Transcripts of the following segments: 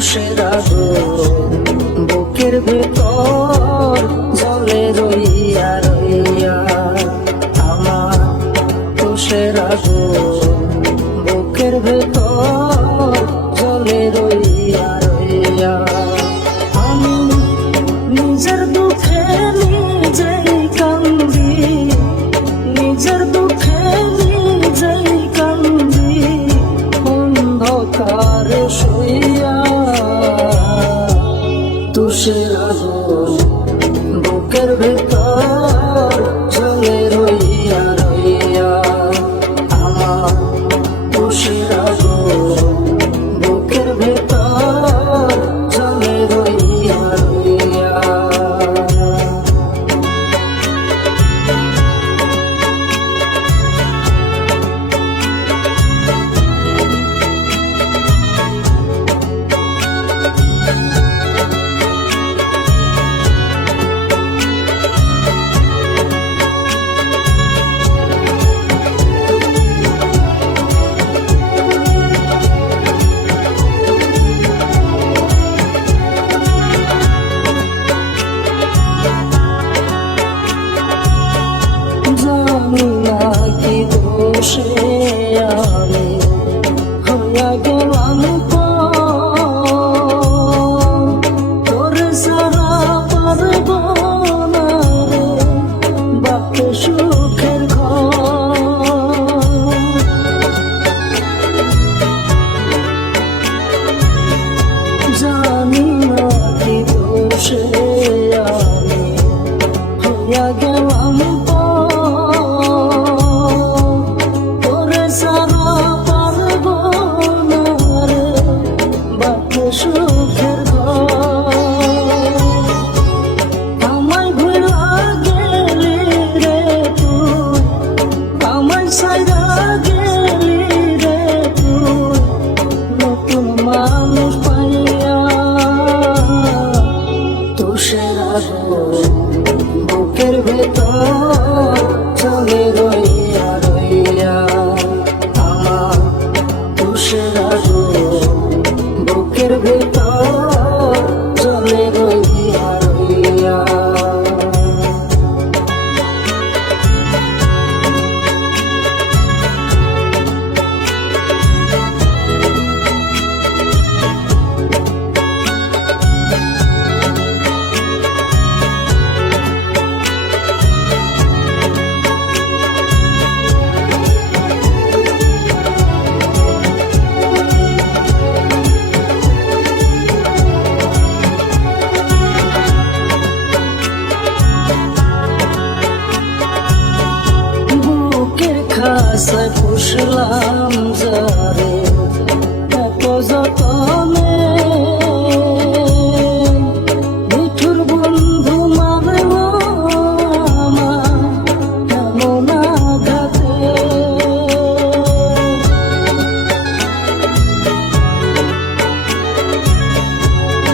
তুষের আগুন বুকের ভেতর জ্বলে রইয়া রইয়া আমার তুষের আগুন বুকের ভেতর জ্বলে রইয়া রইয়া আমি নিজের দুঃখে নিজেই কান্দি নিজের দুঃখে নিজেই কান্দি অন্ধকার শুইয়া তুষের আগুন বুকের ভেতর জ্বলে রইয়া রইয়া আমার তুষের আগুন বুকের ভেতর জ্বলে রইয়া রইয়া কি দোষে আমি হইয়া গেলাম তোর সারা পারব না রে বাপে সুখের ঘর জানি না কি দোষে আমি হইয়া গেলাম সুখের আমায় ভুলা গেলি রে তুই আমায় সাইরা গেলি রে তুই নতুন মানুষ পাইয়া তুষের আগুন বুকের ভেতর জ্বলে রইয়া রইয়া আমার তুষের আগুন বুকের ভেতর জ্বলে রইয়া রইয়া খাসায় পুষলাম যারে এত যতনে মিঠুর বন্ধু মারল আমার কেমন আঘাতে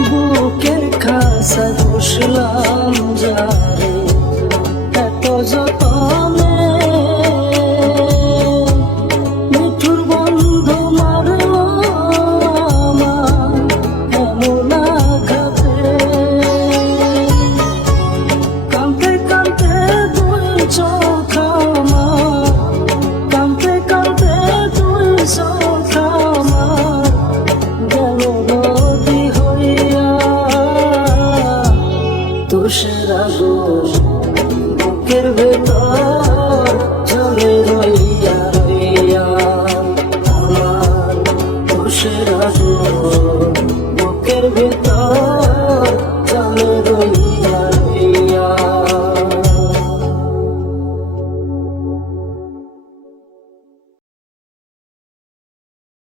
বুকের খাসায় পুষলাম যারে এত যতনে